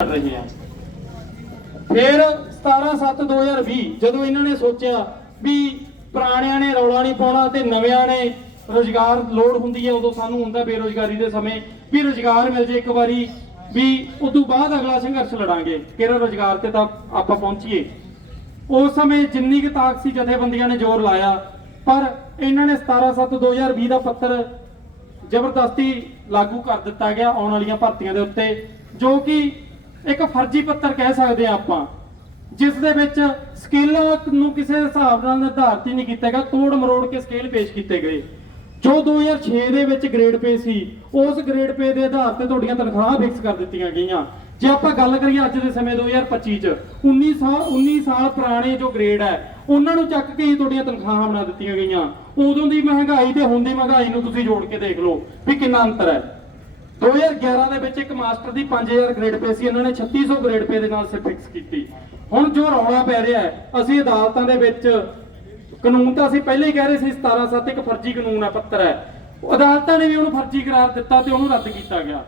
ਕਰ ਰਹੇ ਹਾਂ। ਫਿਰ 17/7/2020 ਜਦੋਂ ਇਹਨਾਂ ਨੇ ਸੋਚਿਆ ਵੀ ਪੁਰਾਣਿਆਂ ਨੇ ਰੌਲਾ ਨਹੀਂ ਪਾਉਣਾ ਤੇ ਨਵਿਆਂ ਨੇ ਰੋਜ਼ਗਾਰ ਲੋੜ ਹੁੰਦੀ ਹੈ, ਉਦੋਂ ਸਾਨੂੰ ਹੁੰਦਾ ਬੇਰੋਜ਼ਗਾਰੀ ਦੇ ਸਮੇਂ ਵੀ ਰੋਜ਼ਗਾਰ ਮਿਲ ਜੇ ਇੱਕ ਵਾਰੀ, ਵੀ ਉਦੋਂ ਬਾਅਦ ਅਗਲਾ ਸੰਘਰਸ਼ ਲੜਾਂਗੇ, ਕਿਹੜਾ ਰੋਜ਼ਗਾਰ ਤੇ ਤਾਂ ਆਪਾਂ ਪਹੁੰਚੀਏ। ਉਸ ਸਮੇਂ ਜਿੰਨੀ ਕੁ ਤਾਕਤ ਸੀ, ਜਥੇਬੰਦੀਆਂ ਨੇ ਜ਼ੋਰ ਲਾਇਆ, ਪਰ ਇਹਨਾਂ ਨੇ 17/7/2020 ਦਾ ਪੱਤਰ ਜ਼ਬਰਦਸਤੀ ਲਾਗੂ ਕਰ ਦਿੱਤਾ ਗਿਆ ਆਉਣ ਵਾਲੀਆਂ ਭਰਤੀਆਂ ਦੇ ਉੱਤੇ, ਜੋ ਕਿ ਇੱਕ ਫਰਜ਼ੀ ਪੱਤਰ ਕਹਿ ਸਕਦੇ ਆ ਆਪਾਂ, ਜਿਸ ਦੇ ਵਿੱਚ ਸਕੇਲਾਂ ਨੂੰ ਕਿਸੇ ਹਿਸਾਬ ਨਾਲ ਨਿਰਧਾਰਤ ਹੀ ਨਹੀਂ ਕੀਤਾ ਗਿਆ, ਤੋੜ ਮਰੋੜ ਕੇ ਸਕੇਲ ਪੇਸ਼ ਕੀਤੇ ਗਏ। ਜੋ 2006 ਦੇ ਵਿੱਚ ਗ੍ਰੇਡ ਪੇ ਸੀ, ਉਸ ਗ੍ਰੇਡ ਪੇ ਦੇ ਆਧਾਰ ਤੇ ਤੁਹਾਡੀਆਂ ਤਨਖਾਹਾਂ ਫਿਕਸ ਕਰ ਦਿੱਤੀਆਂ ਗਈਆਂ। ਜੇ ਆਪਾਂ ਗੱਲ ਕਰੀਏ ਅੱਜ ਦੇ ਸਮੇਂ 2025 ਚ 19 ਸਾਲ 19 ਸਾਲ ਪੁਰਾਣੇ ਜੋ ਗ੍ਰੇਡ ਹੈ, ਉਹਨਾਂ ਨੂੰ ਚੱਕ ਕੇ ਹੀ ਤੁਹਾਡੀਆਂ ਤਨਖਾਹਾਂ ਬਣਾ ਦਿੱਤੀਆਂ ਗਈਆਂ। ਉਦੋਂ ਦੀ ਮਹਿੰਗਾਈ ਤੇ ਹੁਣ ਦੀ ਮਹਿੰਗਾਈ ਨੂੰ ਤੁਸੀਂ ਜੋੜ ਕੇ ਦੇਖ ਲਓ ਵੀ ਕਿੰਨਾ ਅੰਤਰ ਹੈ। 2011 ਦੇ ਵਿੱਚ ਇੱਕ ਮਾਸਟਰ ਦੀ 5000 ਗ੍ਰੇਡ ਪੇ ਸੀ, ਇਹਨਾਂ ਨੇ 3600 ਗ੍ਰੇਡ ਪੇ ਦੇ ਨਾਲ ਫਿਕਸ ਕੀਤੀ। ਹੁਣ ਜੋ ਰੌਲਾ ਪੈ ਰਿਹਾ ਹੈ, ਅਸੀਂ ਅਦਾਲਤਾਂ ਦੇ ਵਿੱਚ ਕਾਨੂੰਨ ਤਾਂ ਅਸੀਂ ਪਹਿਲਾਂ ਹੀ ਕਹਿ ਰਹੇ ਸੀ 177 ਇੱਕ ਫਰਜ਼ੀ ਕਾਨੂੰਨ ਆ, ਪੱਤਰ ਹੈ। ਅਦਾਲਤਾਂ ਨੇ ਵੀ ਉਹਨੂੰ ਫਰਜ਼ੀ ਕਰਾਰ ਦਿੱਤਾ ਤੇ ਉਹਨੂੰ ਰੱਦ ਕੀਤਾ ਗਿਆ।